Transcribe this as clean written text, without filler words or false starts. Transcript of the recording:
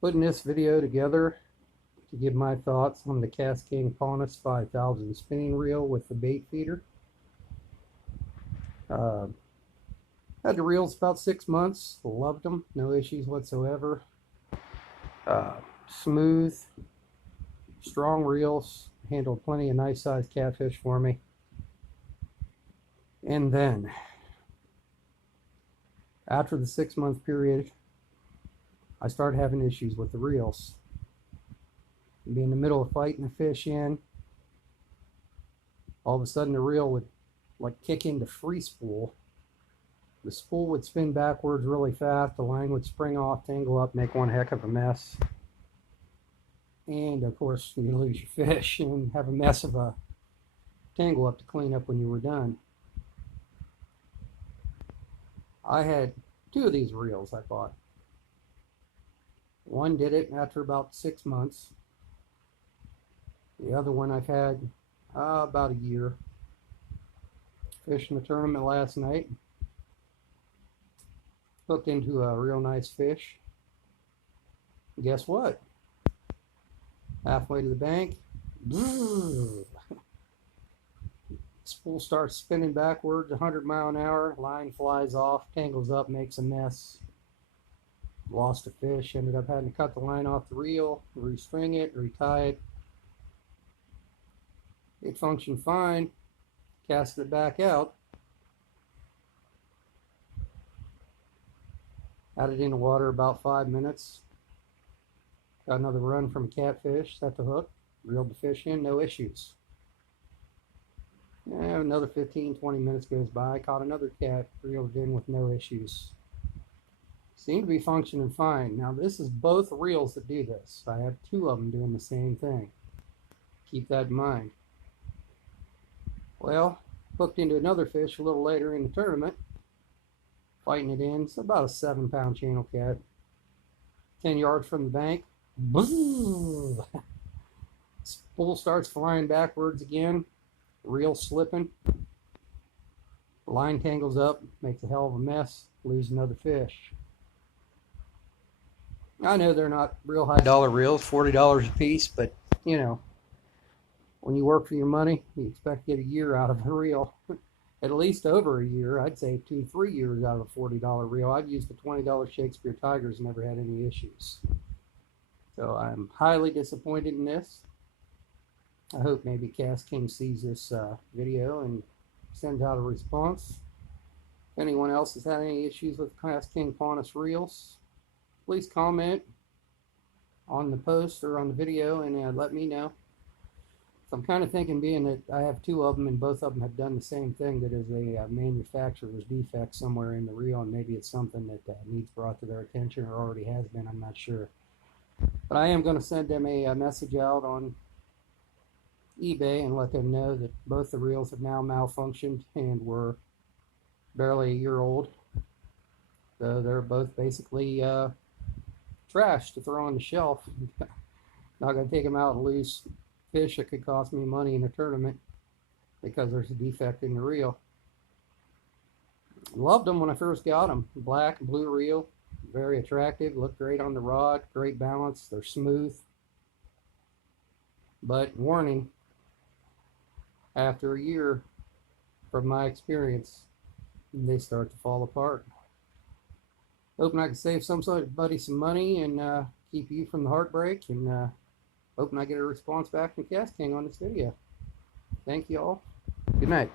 Putting this video together to give my thoughts on the Kast King Pontus 5000 spinning reel with the bait feeder. Had the reels about 6 months, loved them, no issues whatsoever. Smooth, strong reels, handled plenty of nice sized catfish for me. And then, after the 6 month period, I started having issues with the reels. I'd be in the middle of fighting the fish in. All of a sudden the reel would like kick into free spool. The spool would spin backwards really fast. The line would spring off, tangle up, make one heck of a mess. And of course you lose your fish and have a mess of a tangle up to clean up when you were done. I had 2 of these reels I bought. One did it after about 6 months. The other one I've had about a year. Fished in the tournament last night. Hooked into a real nice fish. Guess what? Halfway to the bank, spool starts spinning backwards 100 miles an hour, line flies off, tangles up, makes a mess. Lost a fish, ended up having to cut the line off the reel, restring it, retie it. It functioned fine, casted it back out. Had it in the water about 5 minutes. Got another run from a catfish, set the hook, reeled the fish in, no issues. Another 15-20 minutes goes by, caught another cat, reeled it in with no issues. Seem to be functioning fine. Now this is both reels that do this. I have 2 of them doing the same thing. Keep that in mind. Well, hooked into another fish a little later in the tournament. Fighting it in. It's about a 7-pound channel cat. 10 yards from the bank. Spool starts flying backwards again. Reel slipping. Line tangles up. Makes a hell of a mess. Lose another fish. I know they're not real high dollar reels, $40 a piece, but you know, when you work for your money, you expect to get a year out of a reel. At least over a year. I'd say 2-3 years out of a $40 reel. I've used the $20 Shakespeare Tigers and never had any issues. So I'm highly disappointed in this. I hope maybe Kast King sees this video and sends out a response. If anyone else has had any issues with Kast King Pontus reels, please comment on the post or on the video and let me know. So I'm kind of thinking, being that I have 2 of them and both of them have done the same thing, that is a manufacturer's defect somewhere in the reel, and maybe it's something that needs brought to their attention or already has been, I'm not sure. But I am going to send them a message out on eBay and let them know that both the reels have now malfunctioned and were barely a year old. So they're both basically trash to throw on the shelf. Not going to take them out and lose fish that could cost me money in a tournament because there's a defect in the reel. Loved them when I first got them. Black and blue reel, very attractive, look great on the rod, great balance, they're smooth. But warning, after a year, from my experience, they start to fall apart. Hoping I can save somebody some money and keep you from the heartbreak, and hoping I get a response back from Kast King on this video. Thank you all. Good night.